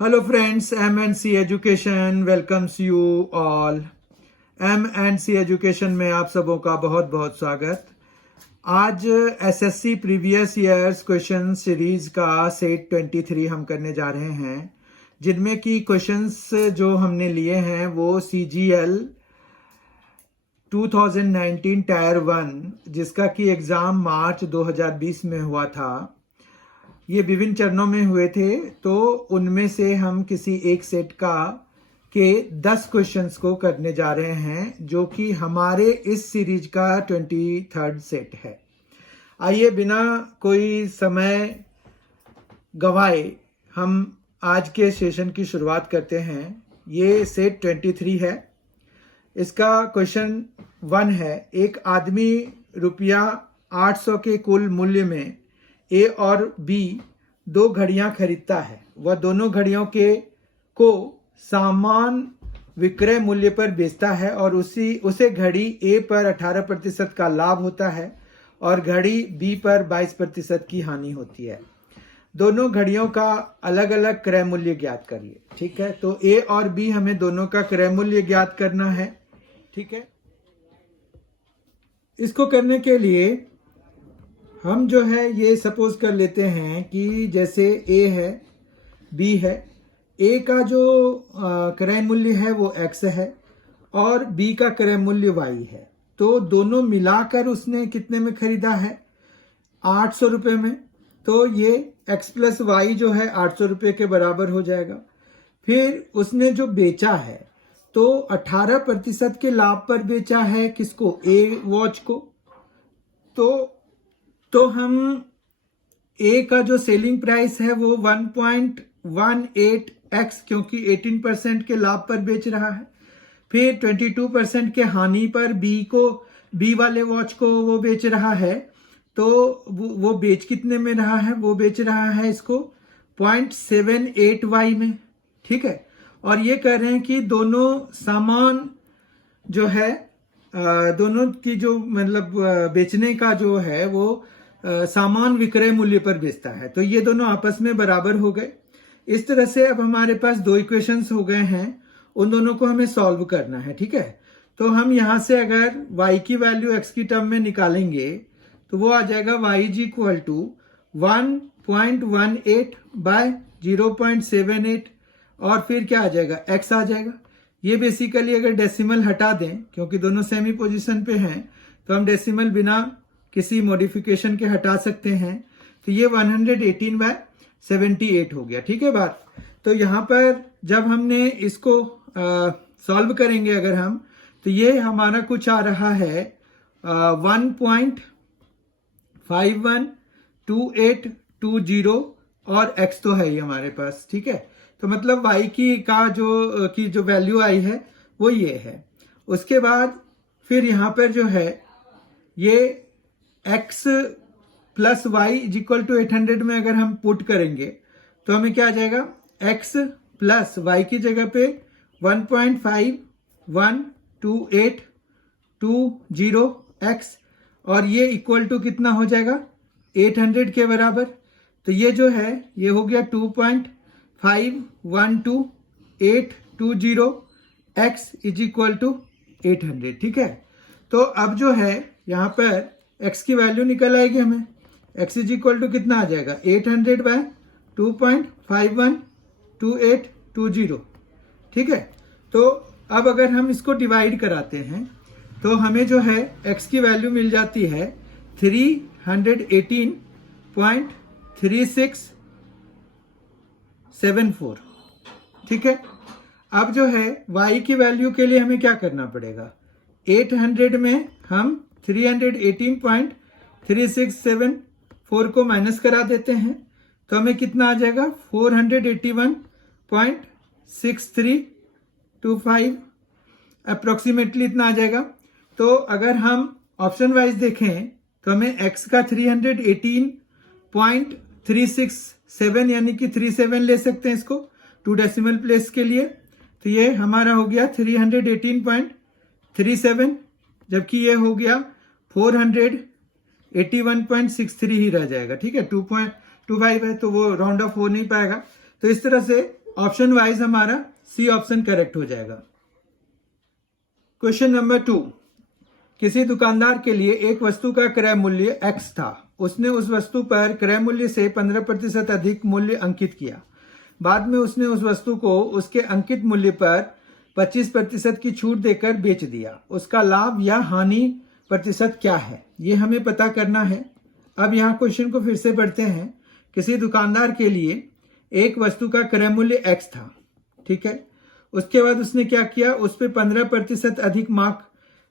Hello friends, M&C Education welcomes you all. M&C Education में आप सबों का बहुत बहुत स्वागत। आज SSC previous years question series का सेट 23 हम करने जा रहे हैं, जिनमें की क्वेश्चंस जो हमने लिए हैं वो CGL 2019 टायर 1 जिसका कि एग्ज़ाम मार्च 2020 में हुआ था। ये विभिन्न चरणों में हुए थे, तो उनमें से हम किसी एक सेट के 10 क्वेश्चंस को करने जा रहे हैं, जो कि हमारे इस सीरीज का 23rd सेट है। आइए बिना कोई समय गवाए हम आज के सेशन की शुरुआत करते हैं। ये सेट 23 है। इसका क्वेश्चन 1 है, एक आदमी रुपया 800 के कुल मूल्य में ए और बी दो घड़ियां खरीदता है। वह दोनों घड़ियों को समान विक्रय मूल्य पर बेचता है और उसे घड़ी ए पर 18% का लाभ होता है और घड़ी बी पर 22% की हानि होती है। दोनों घड़ियों का अलग अलग क्रय मूल्य ज्ञात करिए। ठीक है, तो ए और बी हमें दोनों का क्रय मूल्य ज्ञात करना है। ठीक है, इसको करने के लिए हम जो है ये सपोज कर लेते हैं कि जैसे ए है, बी है। ए का जो क्रय मूल्य है वो x है और बी का क्रय मूल्य y है। तो दोनों मिलाकर उसने कितने में खरीदा है? 800 रुपये में। तो ये x प्लस वाई जो है 800 रुपये के बराबर हो जाएगा। फिर उसने जो बेचा है तो 18% के लाभ पर बेचा है। किसको? ए वॉच को। तो हम ए का जो सेलिंग प्राइस है वो 1.18x, क्योंकि 18% के लाभ पर बेच रहा है। फिर 22% के हानि पर बी वाले वॉच को वो बेच रहा है। तो वो बेच कितने में रहा है? वो बेच रहा है इसको 0.78y में। ठीक है, और ये कह रहे हैं कि दोनों सामान जो है, दोनों की जो मतलब बेचने का जो है वो सामान विक्रय मूल्य पर बेचता है। तो ये दोनों आपस में बराबर हो गए। इस तरह से अब हमारे पास दो इक्वेशंस हो गए हैं, उन दोनों को हमें सॉल्व करना है। ठीक है, तो हम यहां से अगर y की वैल्यू x की टर्म में निकालेंगे तो वो आ जाएगा y is equal to 1.18 by 0.78 और फिर क्या आ जाएगा? x आ जाएगा। ये बेसिकली अगर डेसिमल हटा दें, क्योंकि दोनों सेमी पोजीशन पे हैं, तो हम डेसिमल बिना किसी मॉडिफिकेशन के हटा सकते हैं। तो ये 118/78 हो गया। ठीक है बात। तो यहाँ पर जब हमने इसको सॉल्व करेंगे अगर हम, तो ये हमारा कुछ आ रहा है 1.512820 और x तो है ही हमारे पास। ठीक है, तो मतलब y की जो वैल्यू आई है वो ये है। उसके बाद फिर यहाँ पर जो है ये x plus Y is equal to 800 में अगर हम पुट करेंगे तो हमें क्या आ जाएगा? x प्लस वाई की जगह पे 1.512820x और ये इक्वल टू कितना हो जाएगा? 800 के बराबर। तो ये जो है ये हो गया 2.512820x इज इक्वल टू 800। ठीक है, तो अब जो है यहाँ पर x की वैल्यू निकल आएगी हमें। x इज इक्वल टू कितना आ जाएगा? 800/2.512820। ठीक है, तो अब अगर हम इसको डिवाइड कराते हैं तो हमें जो है x की वैल्यू मिल जाती है 318.3674। ठीक है, अब जो है y की वैल्यू के लिए हमें क्या करना पड़ेगा? 800 में हम 318.3674 को माइनस करा देते हैं तो हमें कितना आ जाएगा? 481.6325 अप्रोक्सीमेटली इतना आ जाएगा। तो अगर हम ऑप्शन वाइज देखें तो हमें x का 318.367 यानी कि 37 ले सकते हैं इसको 2 डेसिमल प्लेस के लिए। तो ये हमारा हो गया 318.37, जबकि ये हो गया 481.63 ही रह जाएगा। ठीक है, 2.25 है तो वो राउंड ऑफ हो नहीं पाएगा। तो इस तरह से ऑप्शन वाइज हमारा सी ऑप्शन करेक्ट हो जाएगा। क्वेश्चन नंबर 2, किसी दुकानदार के लिए एक वस्तु का क्रय मूल्य x था। उसने उस वस्तु पर क्रय मूल्य से 15% अधिक मूल्य अंकित किया। बाद में उसने उस वस्तु को उसके अंकित मूल्य पर 25% की छूट देकर बेच दिया। उसका लाभ या हानि प्रतिशत क्या है, ये हमें पता करना है। अब यहाँ क्वेश्चन को फिर से पढ़ते हैं। किसी दुकानदार के लिए एक वस्तु का क्रय मूल्य x था, ठीक है। उसके बाद उसने क्या किया, उस पर 15% अधिक मार्क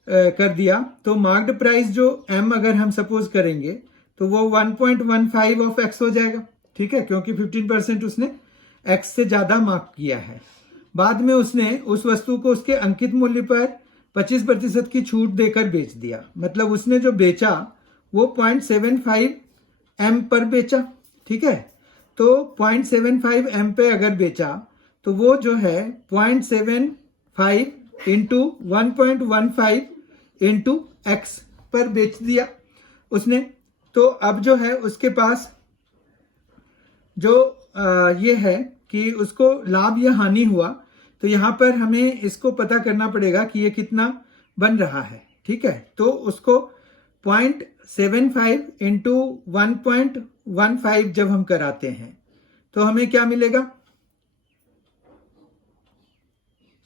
कर दिया। तो मार्क्ड प्राइस जो m अगर हम सपोज करेंगे तो वो 1.15 ऑफ x हो जाएगा, ठीक है, क्योंकि 15% उसने x से ज्यादा मार्क किया है। बाद में उसने उस वस्तु को उसके अंकित मूल्य पर 25% की छूट देकर बेच दिया। मतलब उसने जो बेचा वो 0.75 m पर बेचा, ठीक है। तो 0.75 m पे अगर बेचा तो वो जो है 0.75 इंटू 1.15 इंटू x पर बेच दिया उसने। तो अब जो है उसके पास जो ये है कि उसको लाभ या हानि हुआ। तो यहाँ पर हमें इसको पता करना पड़ेगा कि ये कितना बन रहा है, ठीक है। तो उसको 0.75 इंटू 1.15 जब हम कराते हैं तो हमें क्या मिलेगा,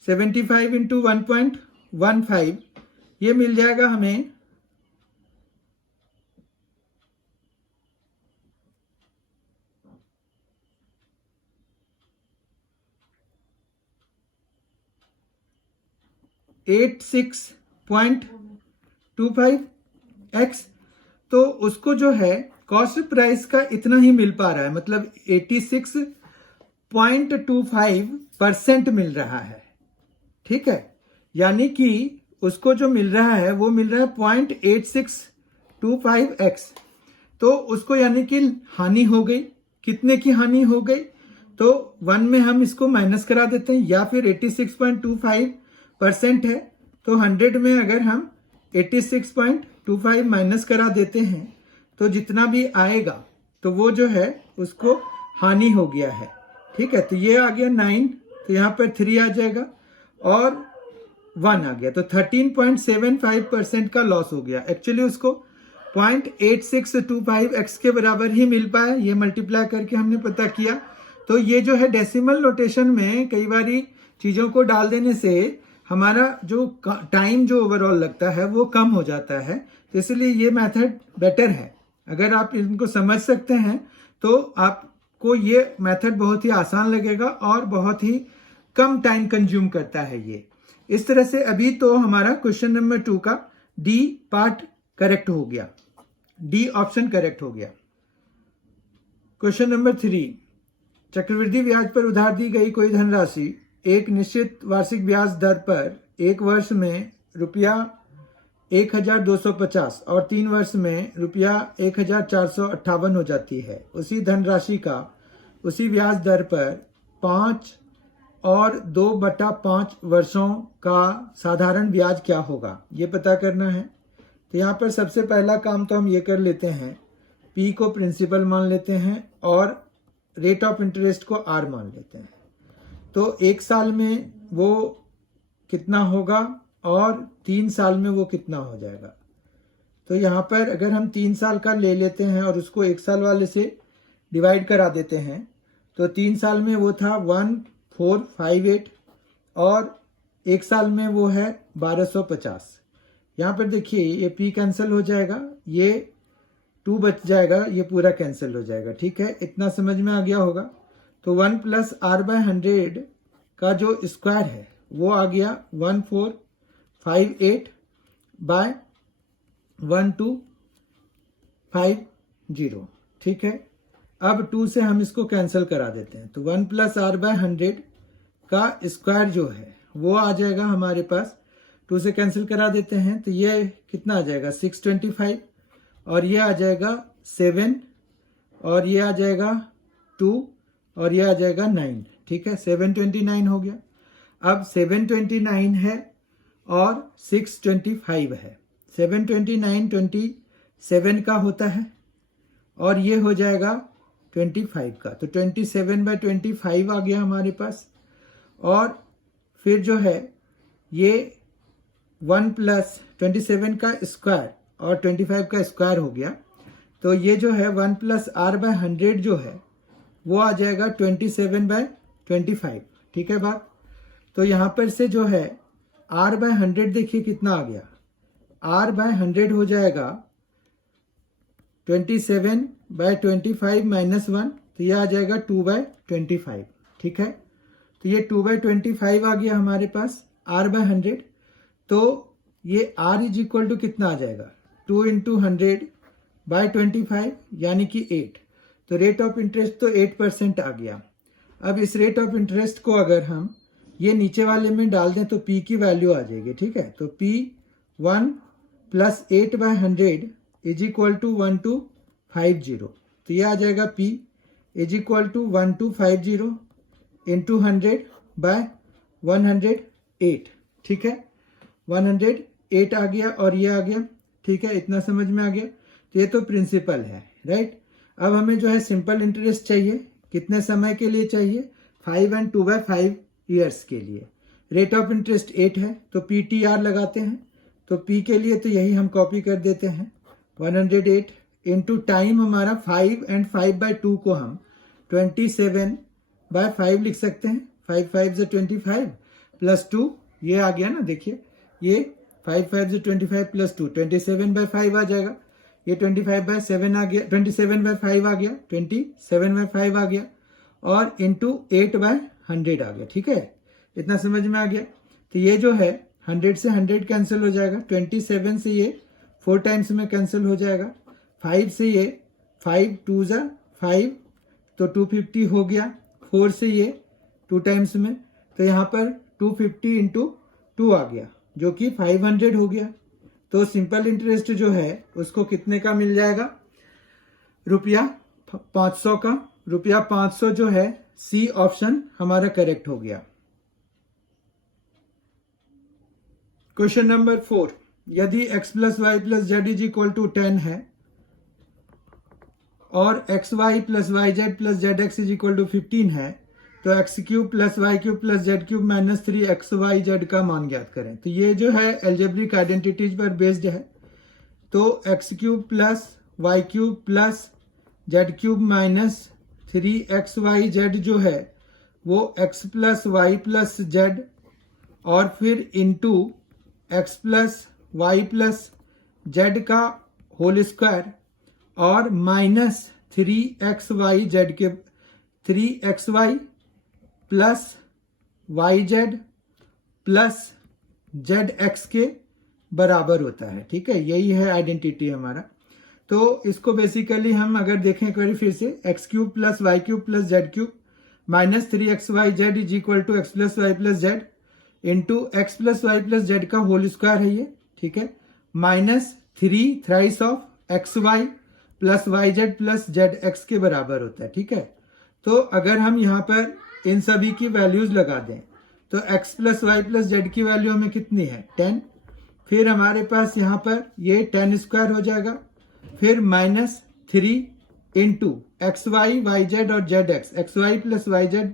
75 इंटू 1.15 ये मिल जाएगा हमें 86.25x। तो उसको जो है कॉस्ट प्राइस का इतना ही मिल पा रहा है, मतलब 86.25% मिल रहा है, ठीक है। यानी कि उसको जो मिल रहा है वो मिल रहा है 0.8625x। तो उसको यानी कि हानि हो गई। कितने की हानि हो गई, तो 1 में हम इसको माइनस करा देते हैं, या फिर 86.25% है तो 100 में अगर हम 86.25 माइनस करा देते हैं तो जितना भी आएगा तो वो जो है उसको हानि हो गया है, ठीक है। तो ये आ गया 9, तो यहाँ पर 3 आ जाएगा और 1 आ गया, तो 13.75% का लॉस हो गया। एक्चुअली उसको 0.8625x के बराबर ही मिल पाया, ये मल्टीप्लाई करके हमने पता किया। तो ये जो है डेसिमल नोटेशन में कई बारी चीज़ों को डाल देने से हमारा जो टाइम जो ओवरऑल लगता है वो कम हो जाता है। तो इसलिए ये मेथड बेटर है। अगर आप इनको समझ सकते हैं तो आपको ये मेथड बहुत ही आसान लगेगा और बहुत ही कम टाइम कंज्यूम करता है ये। इस तरह से अभी तो हमारा क्वेश्चन नंबर 2 का डी पार्ट करेक्ट हो गया, डी ऑप्शन करेक्ट हो गया। क्वेश्चन नंबर 3, चक्रवृद्धि ब्याज पर उधार दी गई कोई धनराशि एक निश्चित वार्षिक ब्याज दर पर 1 वर्ष में रुपया 1250 और 3 वर्ष में रुपया 1458 हो जाती है। उसी धनराशि का उसी ब्याज दर पर 5 और 2/5 वर्षों का साधारण ब्याज क्या होगा, ये पता करना है। तो यहाँ पर सबसे पहला काम तो हम ये कर लेते हैं, P को प्रिंसिपल मान लेते हैं और रेट ऑफ इंटरेस्ट को R मान लेते हैं। तो 1 साल में वो कितना होगा और 3 साल में वो कितना हो जाएगा। तो यहाँ पर अगर हम 3 साल का ले लेते हैं और उसको 1 साल वाले से डिवाइड करा देते हैं तो 3 साल में वो था 1458 और 1 साल में वो है 1250। यहाँ पर देखिए ये P कैंसिल हो जाएगा, ये 2 बच जाएगा, ये पूरा कैंसिल हो जाएगा, ठीक है। इतना समझ में आ गया होगा। तो 1 + R/100 का जो स्क्वायर है वो आ गया 1458/1250, ठीक है। अब 2 से हम इसको कैंसिल करा देते हैं तो 1 + R/100 का स्क्वायर जो है वो आ जाएगा हमारे पास। 2 से कैंसिल करा देते हैं तो ये कितना आ जाएगा 625 और ये आ जाएगा 7 और ये आ जाएगा 2 और ये आ जाएगा 9, ठीक है। 729 हो गया। अब 729 है और 625 है। 729 27 का होता है और ये हो जाएगा 25 का, तो 27/25 आ गया हमारे पास। और फिर जो है ये 1 प्लस 27 का स्क्वायर और 25 का स्क्वायर हो गया, तो ये जो है 1 प्लस r/100 जो है वो आ जाएगा 27/25। ठीक है बात। तो यहाँ पर से जो है r/100 देखिए कितना आ गया, r/100 हो जाएगा 27/25 माइनस 1, तो ये आ जाएगा 2/25। ठीक है, तो ये 2/25 आ गया हमारे पास r/100। तो ये r इज इक्वल टू कितना आ जाएगा, 2 × 100/25 यानी कि 8। तो रेट ऑफ इंटरेस्ट तो 8% आ गया। अब इस रेट ऑफ इंटरेस्ट को अगर हम ये नीचे वाले में डाल दें तो p की वैल्यू आ जाएगी। ठीक है, तो p 1 + 8/100 इज इक्वल टू 1250। तो ये आ जाएगा p is equal to 1250 into 100/108। ठीक है, 108 आ गया और ये आ गया। ठीक है, इतना समझ में आ गया। तो ये तो प्रिंसिपल है, राइट। अब हमें जो है सिंपल इंटरेस्ट चाहिए, कितने समय के लिए चाहिए, 5 and 2/5 ईयर्स के लिए। रेट ऑफ इंटरेस्ट 8 है, तो PTR लगाते हैं। तो P के लिए तो यही हम कॉपी कर देते हैं, 108 इंटू टाइम हमारा 5 and 5/2 को हम 27/5 लिख सकते हैं। 5 5 से 25 प्लस 2, ये आ गया ना, देखिए ये 5 5 से 25 प्लस 2 27/5 आ जाएगा। ये 25/7 आ गया, 27/5 आ गया, 27/5 आ गया और इंटू 8/100 आ गया। ठीक है, इतना समझ में आ गया। तो ये जो है 100 से 100 कैंसिल हो जाएगा, 27 से ये 4 टाइम्स में कैंसिल हो जाएगा, 5 से ये 5 2 × 5 तो 250 हो गया, 4 से ये 2 टाइम्स में, तो यहाँ पर 250 × 2 आ गया जो कि 500 हो गया। तो सिंपल इंटरेस्ट जो है उसको कितने का मिल जाएगा, ₹500 का। ₹500 जो है सी ऑप्शन हमारा करेक्ट हो गया। क्वेश्चन नंबर 4, यदि x + y + z is equal to 10 है और xy + yz + zx is equal to 15 है, तो x³ + y³ + z³ minus 3xyz का मान ज्ञात करें। तो ये जो है एल्जेब्रिक आइडेंटिटीज पर बेस्ड है। तो x³ + y³ + z³ minus 3xyz जो है वो x + y + z और फिर इंटू x + y + z का होल स्क्वायर और माइनस 3xyz के 3xy + yz + zx के बराबर होता है। ठीक है, यही है आइडेंटिटी हमारा। तो इसको बेसिकली हम अगर देखें एक बार फिर से, x³ + y³ + z³ minus 3xyz is equal to x + y + z into x + y + z का होल स्क्वायर है ये। ठीक है, minus 3 thrice of xy + yz + zx के बराबर होता है। ठीक है, तो अगर हम यहाँ पर इन सभी की वैल्यूज लगा दें तो x + y + z की वैल्यू हमें कितनी है, 10। फिर हमारे पास यहाँ पर ये 10 स्क्वायर हो जाएगा, फिर माइनस 3 इंटू xy yz और zx, xy + yz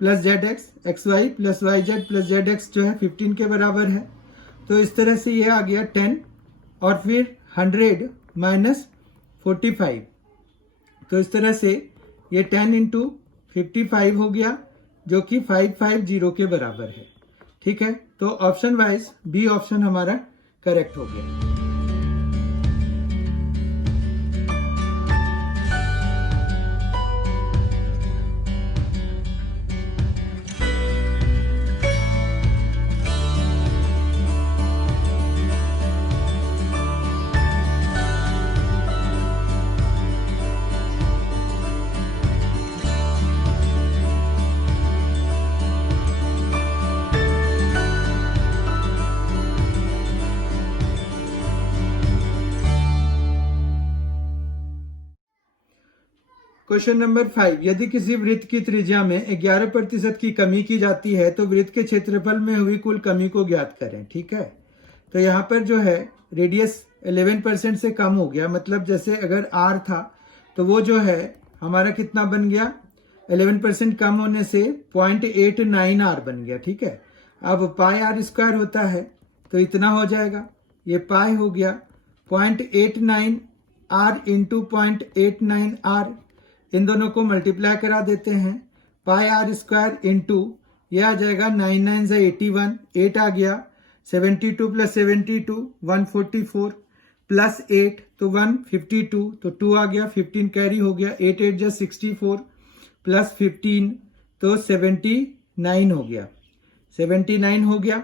+ zx, xy + yz + zx जो है 15 के बराबर है। तो इस तरह से ये आ गया 10 और फिर 100 माइनस 45। तो इस तरह से ये 10 × 55 हो गया जो कि 550 के बराबर है। ठीक है, तो ऑप्शन वाइज बी ऑप्शन हमारा करेक्ट हो गया। क्वेश्चन नंबर 5, यदि किसी वृत्त की त्रिज्या में 11% की कमी की जाती है तो वृत्त के क्षेत्रफल में हुई कुल कमी को ज्ञात करें। ठीक है, तो यहाँ पर जो है रेडियस 11% से कम हो गया, मतलब जैसे अगर r था तो वो जो है हमारा कितना बन गया, 11% कम होने से 0.89 आर बन गया। ठीक है, अब पाई आर स्क्वायर होता है तो इतना हो जाएगा, ये पाई हो गया 0.89 आर इंटू 0.89 आर, इन दोनों को मल्टीप्लाई करा देते हैं, पाई आर स्क्वायर इंटू ये आ जाएगा 9 9 से 81, 8 आ गया, 72 प्लस 72 144 प्लस 8 तो 152, तो 2 आ गया, 15 कैरी हो गया, 8 8 जा 64 प्लस 15 तो 79 हो गया, 79 हो गया।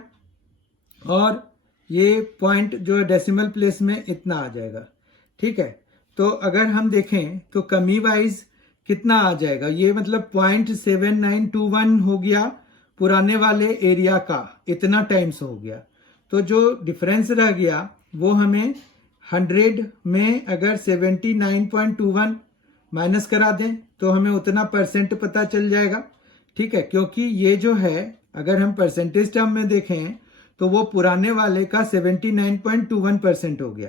और ये पॉइंट जो डेसिमल प्लेस में इतना आ जाएगा। ठीक है, तो अगर हम देखें तो कमी वाइज कितना आ जाएगा, ये मतलब 0.7921 हो गया पुराने वाले एरिया का, इतना टाइम्स हो गया। तो जो डिफरेंस रह गया वो हमें 100 में अगर 79.21 माइनस करा दें तो हमें उतना परसेंट पता चल जाएगा। ठीक है, क्योंकि ये जो है अगर हम परसेंटेज टर्म में देखें तो वो पुराने वाले का 79.21% हो गया,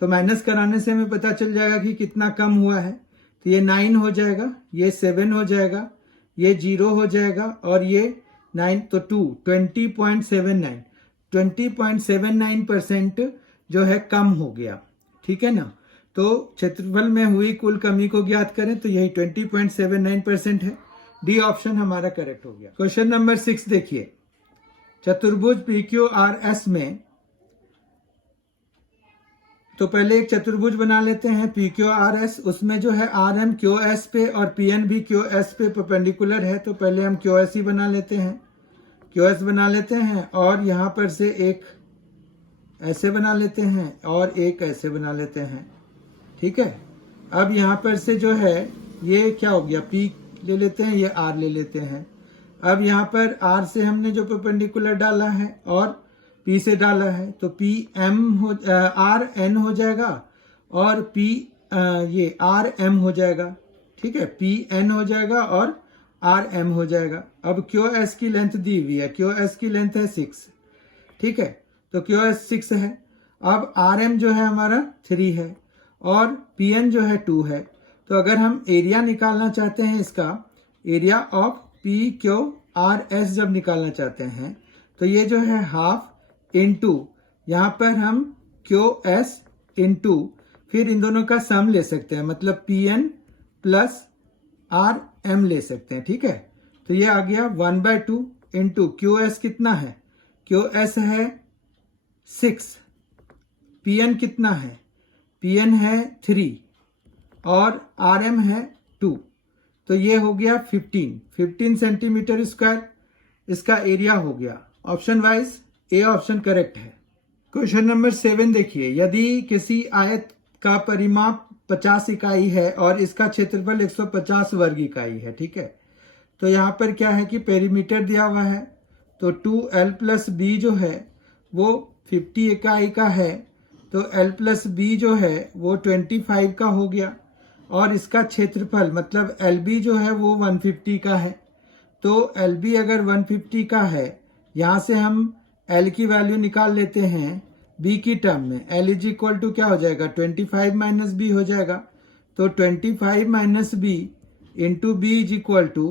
तो माइनस कराने से हमें पता चल जाएगा कि कितना कम हुआ है। तो ये 9 हो जाएगा, ये 7 हो जाएगा, ये 0 हो जाएगा और ये 9 तो 2 20.79 20.79% जो है कम हो गया। ठीक है ना, तो क्षेत्रफल में हुई कुल कमी को ज्ञात करें तो यही 20.79% है। डी ऑप्शन हमारा करेक्ट हो गया। क्वेश्चन नंबर 6 देखिए, चतुर्भुज PQRS में, तो पहले एक चतुर्भुज बना लेते हैं PQRS, उसमें जो है RM QS पे और PN भी QS पे परपेंडिकुलर है, तो पहले हम QS ही बना लेते हैं, QS बना लेते हैं और यहाँ पर से एक ऐसे बना लेते हैं और एक ऐसे बना लेते हैं। ठीक है, अब यहाँ पर से जो है ये क्या हो गया, P ले लेते हैं, ये R ले लेते हैं। अब यहाँ पर R से हमने जो परपेंडिकुलर डाला है और P से डाला है तो R N हो जाएगा और ये R M हो जाएगा। ठीक है, P N हो जाएगा और R M हो जाएगा। अब QS की लेंथ दी हुई है, QS की लेंथ है 6। ठीक है, तो QS 6 है। अब RM जो है हमारा 3 है और PN जो है 2 है। तो अगर हम एरिया निकालना चाहते हैं, इसका एरिया ऑफ PQRS जब निकालना चाहते हैं तो ये जो है हाफ इंटू यहाँ पर हम QS इंटू फिर इन दोनों का सम ले सकते हैं, मतलब PN प्लस RM ले सकते हैं। ठीक है, तो ये आ गया 1/2 इंटू QS कितना है, QS है 6, PN कितना है, PN है 3 और RM है 2, तो ये हो गया 15 सेंटीमीटर स्क्वायर इसका एरिया हो गया। Option wise A option correct है। क्वेश्चन नंबर 7 देखिए, यदि किसी आयत का परिमाप 50 इकाई है और इसका क्षेत्रफल 150 वर्ग इकाई है। ठीक है, तो यहाँ पर क्या है कि पेरीमीटर दिया हुआ है, तो 2L प्लस बी जो है वो 50 इकाई का है, तो L प्लस बी जो है वो 25 का हो गया और इसका क्षेत्रफल मतलब LB जो है वो 150 का है। तो LB अगर 150 का है, यहाँ से हम L की वैल्यू निकाल लेते हैं B की टर्म में। L इज इक्वल टू क्या हो जाएगा, 25 माइनस B हो जाएगा, तो 25 minus B into B is equal to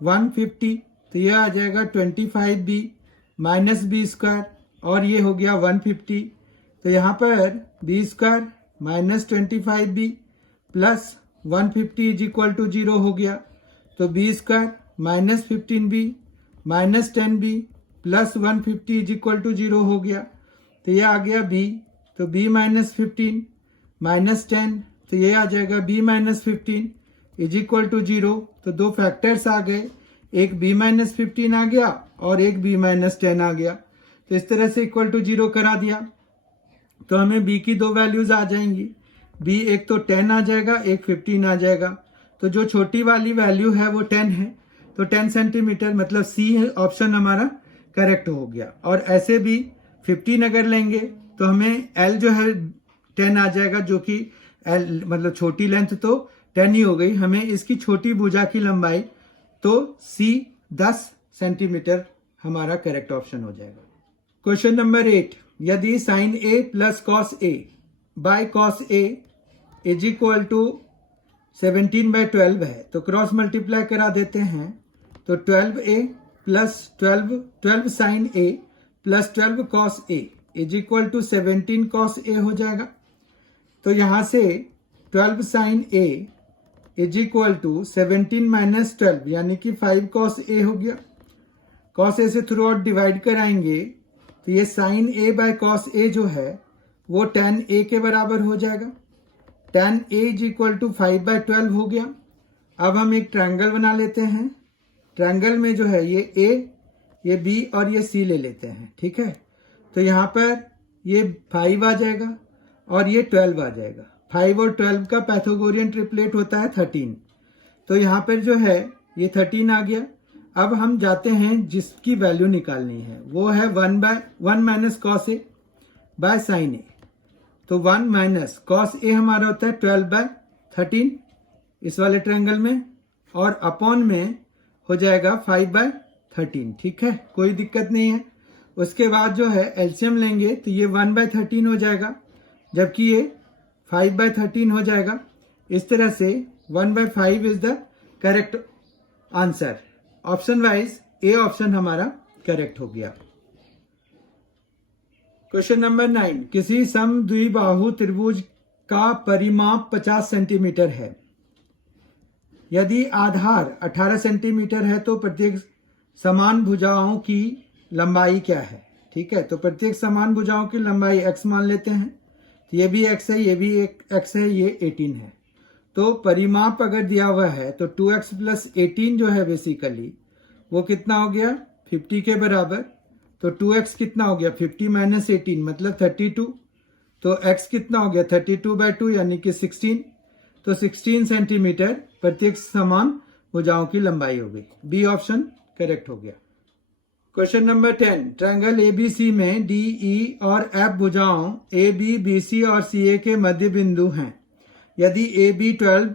150, तो यह आ जाएगा 25B माइनस B स्क्वायर और ये हो गया 150। तो यहाँ पर B square minus 25B plus 150 is equal to 0 हो गया, तो B square minus 15B minus 10B plus 150 is equal to 0 हो गया, तो ये आ गया B, तो B माइनस 15 माइनस 10, तो ये आ जाएगा B minus 15 is equal to 0। तो दो फैक्टर्स आ गए, एक B माइनस 15 आ गया और एक B माइनस 10 आ गया, तो इस तरह से इक्वल टू 0 करा दिया, तो हमें B की दो वैल्यूज आ जाएंगी। B एक तो 10 आ जाएगा, एक 15 आ जाएगा, तो जो छोटी वाली वैल्यू है वो 10 है, तो 10 सेंटीमीटर मतलब C ऑप्शन हमारा करेक्ट हो गया। और ऐसे भी 15 अगर लेंगे तो हमें L जो है 10 आ जाएगा, जो कि L मतलब छोटी लेंथ तो 10 ही हो गई, हमें इसकी छोटी भुजा की लंबाई तो C 10 सेंटीमीटर हमारा करेक्ट ऑप्शन हो जाएगा। क्वेश्चन नंबर 8, यदि sine A plus cos A by cos A is equal to 17/12 है, तो क्रॉस मल्टीप्लाई करा देते हैं। तो 12a plus 12 sine a plus 12 cos a is equal to 17 cos a हो जाएगा। तो यहाँ से 12 sine a is equal to 17 minus 12 यानी कि 5 कॉस a हो गया। कॉस a से थ्रू आउट डिवाइड कराएंगे तो ये sine a by cos a जो है वो tan a के बराबर हो जाएगा। tan a is equal to 5/12 हो गया। अब हम एक ट्रायंगल बना लेते हैं। ट्रायंगल में जो है ये a, ये b और ये c ले लेते हैं, ठीक है। तो यहाँ पर ये 5 आ जाएगा और ये 12 आ जाएगा। 5 और 12 का पैथागोरियन ट्रिपलेट होता है 13। तो यहाँ पर जो है ये 13 आ गया। अब हम जाते हैं जिसकी वैल्यू निकालनी है, वो है 1 minus cos A by sine A. तो 1 माइनस कॉस ए हमारा होता है 12/13 इस वाले ट्रायंगल में, और अपॉन में हो जाएगा 5/13, ठीक है, कोई दिक्कत नहीं है। उसके बाद जो है एलसीएम लेंगे तो ये 1/13 हो जाएगा, जबकि ये 5/13 हो जाएगा। इस तरह से 1/5 is the correct answer. Option wise A option हमारा करेक्ट हो गया। क्वेश्चन नंबर 9, किसी समद्विबाहु त्रिभुज का परिमाप 50 सेंटीमीटर है। यदि आधार 18 सेंटीमीटर है तो प्रत्येक समान भुजाओं की लंबाई क्या है, ठीक है। तो प्रत्येक समान भुजाओं की लंबाई x मान लेते हैं। तो ये भी x है, ये भी एक x है, ये 18 है। तो परिमाप अगर दिया हुआ है तो 2x प्लस 18 जो है बेसिकली वो कितना हो गया 50 के बराबर। तो 2x कितना हो गया 50 माइनस 18 मतलब 32। तो x कितना हो गया 32/2 यानी कि 16। तो 16 सेंटीमीटर प्रत्येक समान भुजाओं की लंबाई हो गई। बी ऑप्शन करेक्ट हो गया। क्वेश्चन नंबर 10, ट्रायंगल एबीसी में डी ई और एफ भुजाओं ए बी बी सी और सी ए के मध्य बिंदु हैं। यदि ए बी 12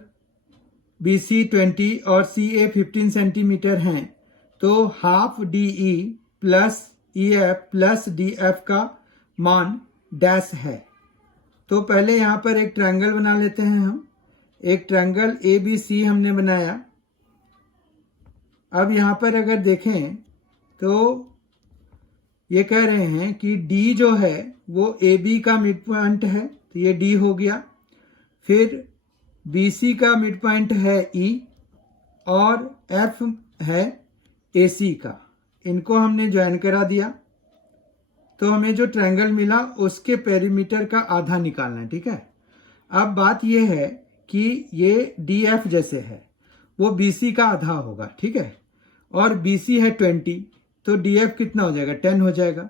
बी सी 20 और सी ए 15 सेंटीमीटर हैं तो half D E plus E F plus D F का मान डैश है। तो पहले यहाँ पर एक ट्रायंगल बना लेते हैं हम। एक ट्रायंगल ए बी सी हमने बनाया। अब यहाँ पर अगर देखें तो ये कह रहे हैं कि D जो है वो AB का मिड पॉइंट है, तो ये D हो गया। फिर BC का मिड पॉइंट है E और F है AC का। इनको हमने ज्वाइन करा दिया तो हमें जो ट्रायंगल मिला उसके पेरीमीटर का आधा निकालना है, ठीक है। अब बात ये है कि ये DF जैसे है वो BC का आधा होगा, ठीक है, और BC है 20 तो DF कितना हो जाएगा 10 हो जाएगा।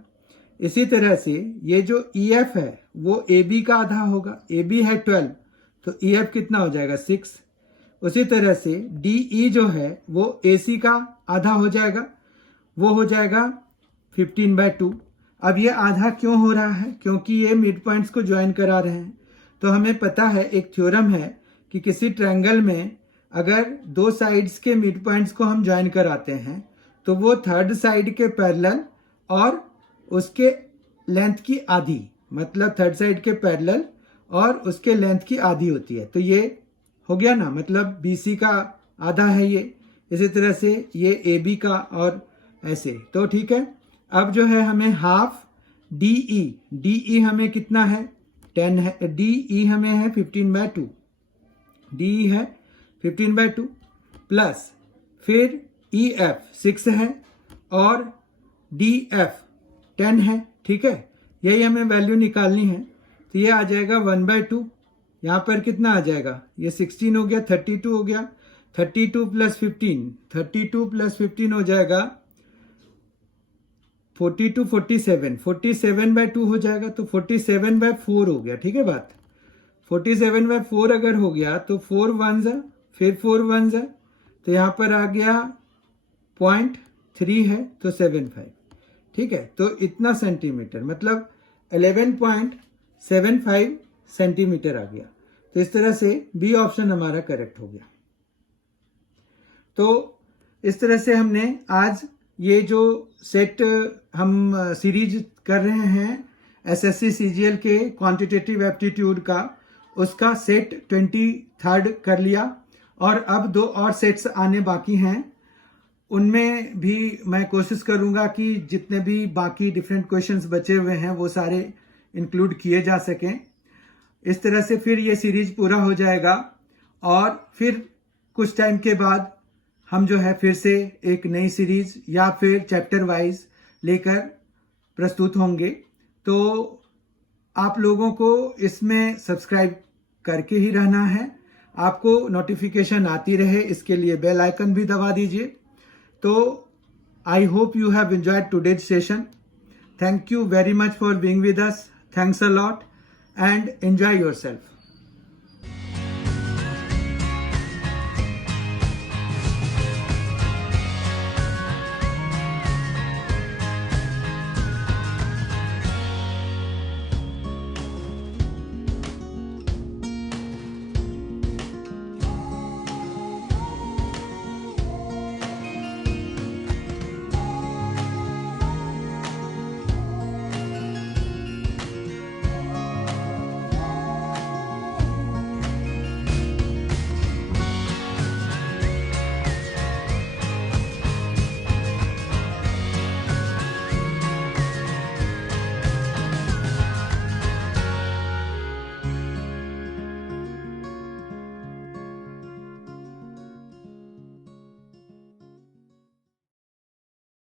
इसी तरह से ये जो EF है वो AB का आधा होगा। AB है 12 तो EF कितना हो जाएगा 6। उसी तरह से DE जो है वो AC का आधा हो जाएगा, वो हो जाएगा 15/2। अब ये आधा क्यों हो रहा है, क्योंकि ये मिड पॉइंट्स को ज्वाइन करा रहे हैं। तो हमें पता है एक थ्योरम है कि किसी ट्रायंगल में अगर दो साइड्स के मिड पॉइंट्स को हम ज्वाइन कराते हैं तो वो थर्ड साइड के पैरेलल और उसके लेंथ की आधी, मतलब थर्ड साइड के पैरेलल और उसके लेंथ की आधी होती है। तो ये हो गया ना, मतलब BC का आधा है ये। इसी तरह से ये AB का और ऐसे, तो ठीक है। अब जो है हमें हाफ DE हमें कितना है 10 है, DE हमें है 15/2, DE है 15/2 प्लस फिर EF 6 है और DF 10 है, ठीक है। यही हमें वैल्यू निकालनी है। तो ये आ जाएगा 1/2। यहाँ पर कितना आ जाएगा, ये 16 हो गया, 32 हो गया, 32 प्लस 15 हो जाएगा 42 47/2 हो जाएगा। तो 47/4 हो गया, ठीक है बात। 47/4 अगर हो गया तो 4 1 जा, फिर 4 1 जा, तो यहाँ पर आ गया 0.3 है तो 75, ठीक है। तो इतना सेंटीमीटर मतलब 11.75 सेंटीमीटर आ गया। तो इस तरह से बी ऑप्शन हमारा करेक्ट हो गया। तो इस तरह से हमने आज ये जो सेट हम सीरीज कर रहे हैं SSC CGL के क्वांटिटेटिव एप्टीट्यूड का, उसका सेट 23rd कर लिया और अब 2 और सेट्स आने बाकी हैं। उनमें भी मैं कोशिश करूंगा कि जितने भी बाकी डिफरेंट क्वेश्चंस बचे हुए हैं वो सारे इंक्लूड किए जा सकें। इस तरह से फिर ये सीरीज पूरा हो जाएगा और फिर कुछ टाइम के बाद हम जो है फिर से एक नई सीरीज या फिर चैप्टर वाइज लेकर प्रस्तुत होंगे। तो आप लोगों को इसमें सब्सक्राइब करके ही रहना है, आपको नोटिफिकेशन आती रहे इसके लिए बेल आइकन भी दबा दीजिए। तो I hope you have enjoyed today's session. Thank you very much for being with us. Thanks a lot and enjoy yourself.